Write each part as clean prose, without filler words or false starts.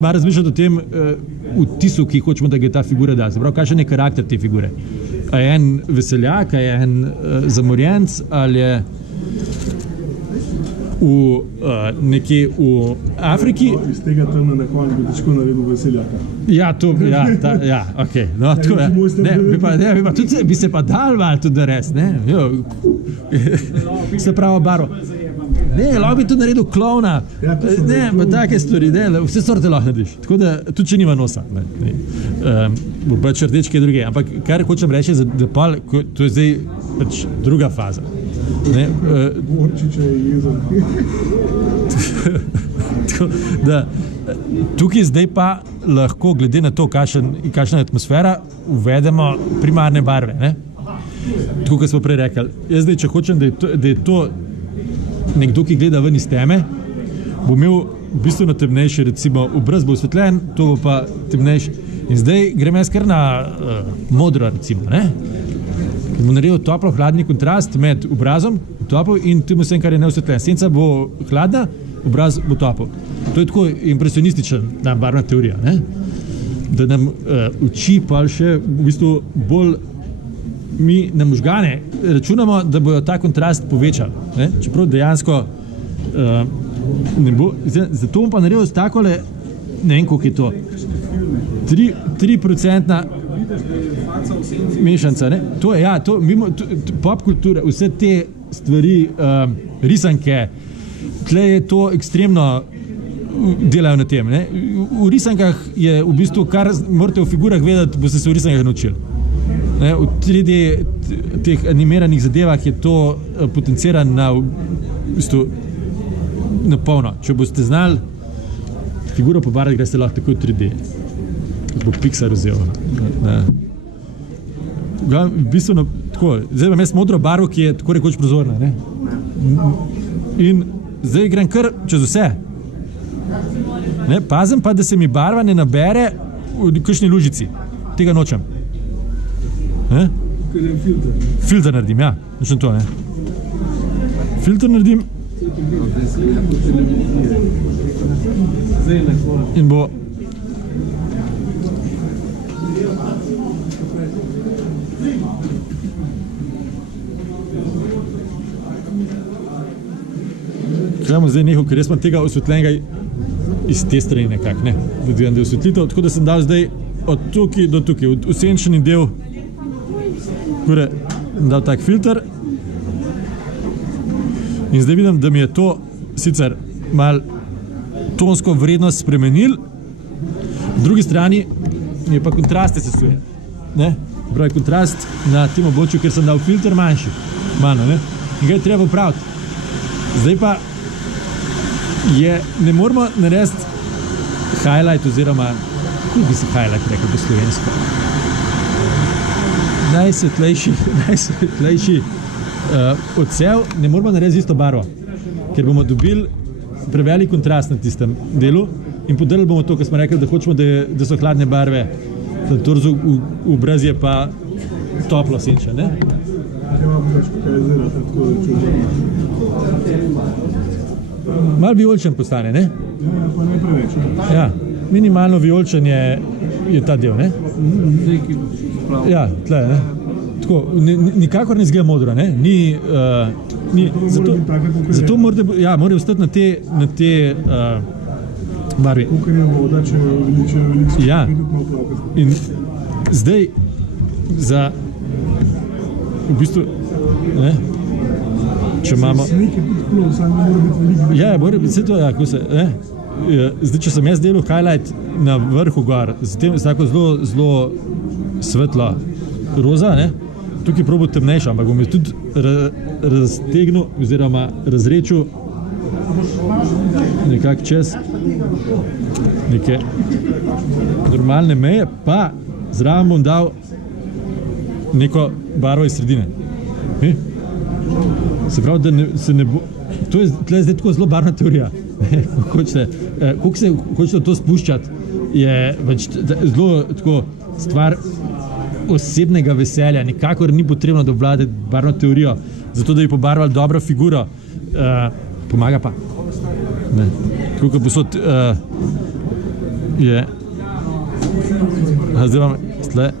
Malo razmišljati o tem vtisu, ki hočemo, da ga ta figura da. Se pravi, kakšen je karakter te figure? A je en veseljak, a je en zamorjenc, ali je nekje v Afriki? Iz tega temna na konju bi težko naredil veseljaka. Ja, okej. No, tako, ja. Bi se pa dal malo tudi narediti, ne? Se pravi barvo. Ne, lahko bi tudi naredil klovna, ne, pa take stvari, ne, vse sorte lahko narediš. Tako da, tudi če nima nosa, bo pač rdeč kaj druge. Ampak kar hočem reči, da pol, to je zdaj pač druga faza. Borčiče je jezen. Tukaj zdaj pa lahko, glede na to, kakšna je atmosfera, uvedemo primarne barve, ne? Tako, kot smo prej rekli. Jaz zdaj, če hočem, da je to nekdo, ki gleda ven iz teme, bo imel bistveno temnejši, recimo obraz bo osvetljen, to bo pa temnejši. In zdaj grem jaz kar na modro, recimo, ne? Ker bo naredil toplo-hladni kontrast med obrazom, topel, in tem vsem, kar je neosvetljen. Senca bo hladna, obraz bo topel. To je tako impresionistična barvna teorija, ne? Da nam oči pa še v bistvu bolj mi na možgane računamo, da bojo ta kontrast povečali, ne? Čeprav dejansko ne bo. Zato bom pa naredil s takole, ne vem, koliko je to, 3% mešanca, ne? To je, ja, pop kultura, vse te stvari, risanke, tle je to ekstremno delajo na tem, ne? V risankah je v bistvu, kar morate v figurah vedeti, boste se v risankah naučili. Ne, v 3D teh animiranih zadevah je to potenciran na polno. Če boste znali figuro pobarvati, greste lahko tako v 3D. Kot bo Pixar vzel. Bistveno tako. Zdaj imam jaz modro barvo, ki je tako rekoč prozorna. Ne? In zdaj grem kar čez vse. Ne, pazim pa, da se mi barva ne nabere v kakšni lužici. Tega nočem. Filter naredim, ja. Nočem to, ne. Filter naredim. In bo... Kajmo zdaj nehal, ker jaz imam tega osvetljenega iz te strani nekak, ne. Da je osvetlitev, tako da sem dal zdaj od tukaj do tukaj, v senčni del, dal tak filter in zdaj vidim, da mi je to sicer malo tonsko vrednost spremenil, v drugi strani je pa kontraste sesuje. Pravi kontrast na tem območju, ker sem dal filter manjši, ne? In ga je treba upraviti. Zdaj pa ne moramo narediti highlight oziroma, kako bi se highlight rekel po slovensko? Najsvetlejši odsev ne moramo narediti z isto barvo, ker bomo dobili prevelik kontrast na tistem delu in podrli bomo to, kar smo rekli, da hočemo, da so hladne barve, da torzu v obraz je pa toplo senča, ne? Malo vijoličen postane, ne? Pa ne preveč. Ja, minimalno vijoličen je ta del, ne? Ja, tle, ne? Tako, nikakor ne izgleda modro, ne? Zato mora ostati na te barvi. Kukar je voda, če je veliko ja. In zdaj za v bistvu, ne? Če imamo... Slik je tudi plov, samo mora biti veliko. Ja, mora biti vse to, ja, ko se, ne? Zdaj, če sem jaz delal highlight na vrhu gor, z tako zelo svetlo roza, ne? Tukaj probo temnejša, ampak bom jo tudi raztegnil oziroma razrečil nekako čez neke normalne meje, pa zraven bom dal neko barvo iz sredine. Se pravi, da se ne bo... To je zdaj tako zelo barvna teorija. Koliko se hočete to spuščati, je zelo tako stvar osebnega veselja. Nikakor ni potrebno, da obvladati barvno teorijo, zato da bi pobarvali dobro figuro. Pomaga pa. Tako kot posod je, zdaj vam tle,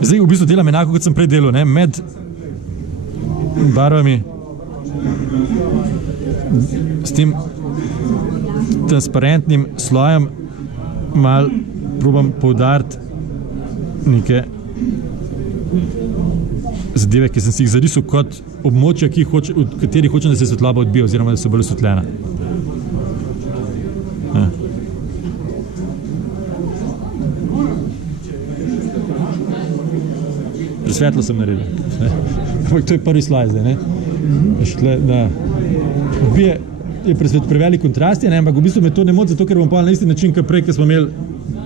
zdaj v bistvu delam enako, kot sem prej delal, ne, med barvami s tem transparentnim slojem malo probam poudariti neke zadeve, ki sem si jih zarisal kot območja, v katerih hočem, da se svetloba odbija oziroma da so bolj osvetljena. Presvetlo sem naredil. Ampak to je prvi slajd zdaj, ne? Je prevelik kontrast, ampak v bistvu me to ne moti, zato ker bom pa na isti način, kot prej, ko smo imeli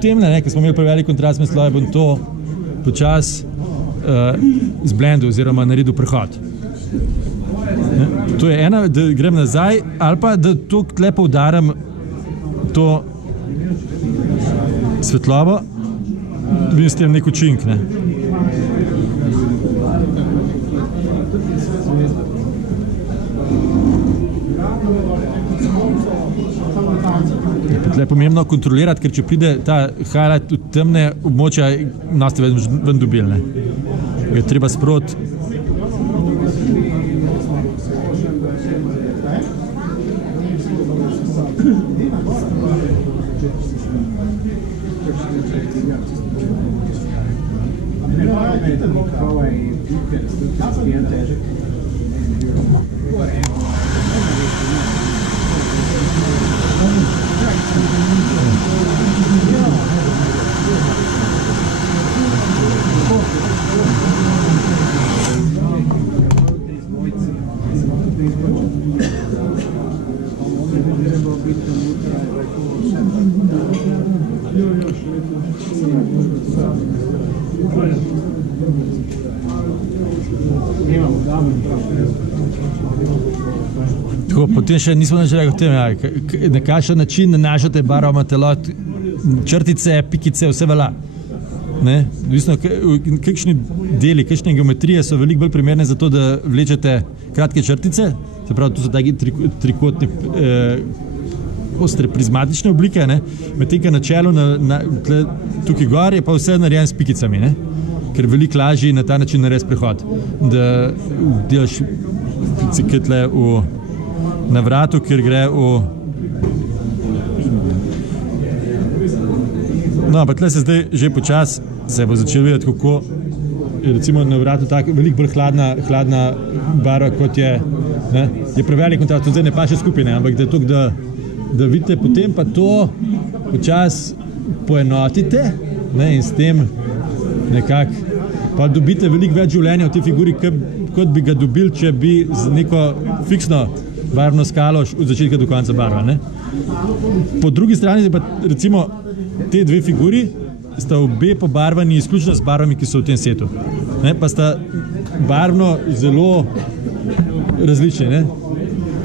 temne, ko smo imeli prevelik kontrast med sloje, bom to počas zblendil oziroma naredil prehod. To je ena, da grem nazaj, ali pa da to tle poudarim to svetlobo, vidim s tem nek učink, ne? Tle je pomembno kontrolirati, ker če pride ta highlight v temne območja, nas te ven dobil, ne? Je treba sproti. Tako, potem še nismo nič rekli o tem, na kakšen način nanašate barvama telo, črtice, pikice, vse velja. Odvisno, kakšni deli, kakšne geometrije so veliko bolj primerne za to, da vlečete kratke črtice, se pravi, to so taki trikotne, ostre prizmatične oblike, medtem ko na čelu, tukaj gor je pa vse narejen s pikicami, ker veliko lažje na ta način narediti prehod, da delaš pikice tle na vratu, kjer gre No, ampak tle se zdaj že počas se bo začel videti, kako je recimo na vratu tako veliko bolj hladna barva, kot je prevelik kontrast, zdaj ne paše skupaj, ampak da je to, da vidite potem pa to počas poenotite, in s tem nekako pa dobite veliko več življenja v tej figuri, kot bi ga dobili, če bi z neko fiksno barvno skalo od začetka do konca barva. Po drugi strani pa recimo te dve figuri sta obe pobarvani izključno z barvami, ki so v tem setu. Pa sta barvno zelo različni.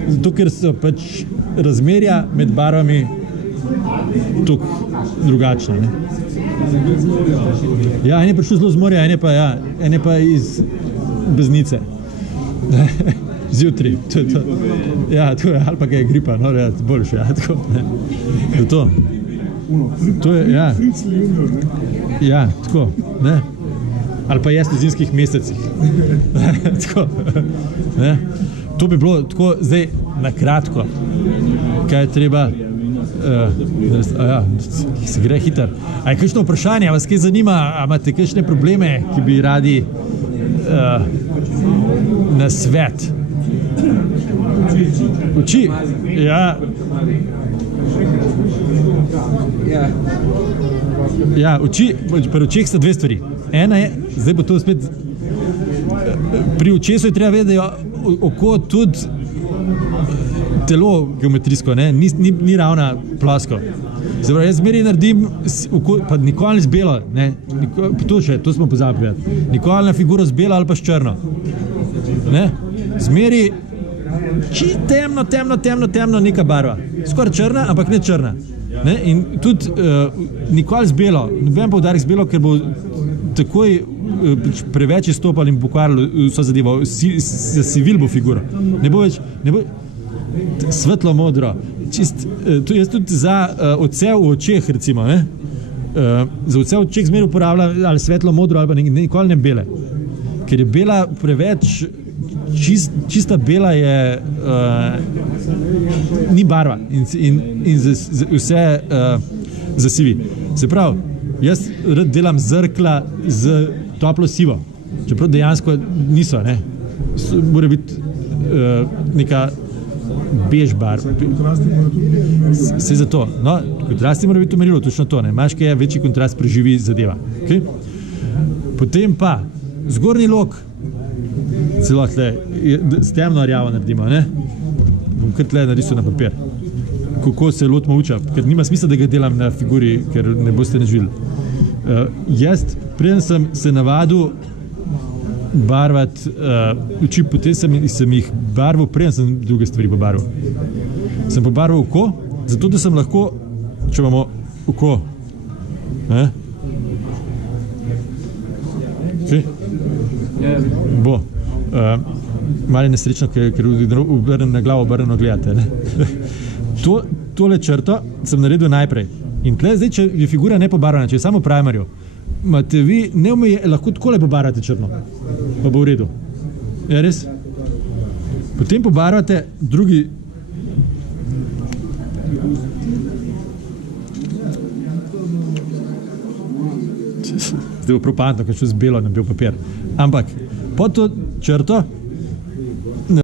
Zato, ker so pač razmerja med barvami toliko drugačne. Ja, en je prišel zelo z morja, en je pa iz Beznice. Zjutraj. Ja, to je, ali pa kaj je gripa, boljše, tako. Zato. To je, ja, tako, ali pa jesti v zimskih mesecih. Tako, to bi bilo tako zdaj na kratko, kaj je treba, se gre hiter. A je kakšno vprašanje, vas kaj zanima, a imate kakšne probleme, ki bi radi na svet? Oči? Ja. Ja, pri očeh sta dve stvari. Ena je, zdaj bo to spet, pri očesu je treba vedeti, da je oko tudi telo geometrijsko, ni ravna plosko. Zdaj, jaz zmeri naredim, pa nikoli z belo, to smo pozabili, nikoli na figuro z belo ali pa s črno. Zmeri temno neka barva. Skoraj črna, ampak ne črna. In tudi nikoli z belo, noben poudarek z belo, ker bo takoj preveč izstopali in pokvarili vso zadevo, zasivil bo figuro. Ne bo več, svetlo modro, to je tudi za odsev v očeh, recimo, ne? Za odsev v očeh zmeraj uporablja ali svetlo modro ali pa nikoli ne bele, ker je bela preveč, čista bela je, ni barva in vse zasivi. Se pravi, jaz rad delam zrkla z toplo sivo, čeprav dejansko niso, ne? Mora biti neka bež barva. Vse za to. No, kontrasti mora biti umerilo, točno to, ne? Imaš, kaj je večji kontrast, preživi zadeva. Okay? Potem pa zgornji lok, celo tle, s temno rjavo naredimo, ne? Bom kar tle narisal na papir. Kako se lotimo uča, ker nima smisla, da ga delam na figuri, ker ne boste naživili. Jaz, preden sem se navadil barvati oči, potem sem jih barval, preden sem druge stvari pobarval. Sem pobarval oko, zato da sem lahko, če imamo oko, okay. Bo. Malo je nesrečno, ker na glavo obrneno gledate. Ne? Tole črto sem naredil najprej. In tle zdaj, če je figura nepobarvana, če je samo primarju, imate vi lahko takole pobarvate črno, pa bo v redu. Je res? Potem pobarvate drugi. Zdaj bo propantno, ker šel z belo na bel papir. Ampak pod to črto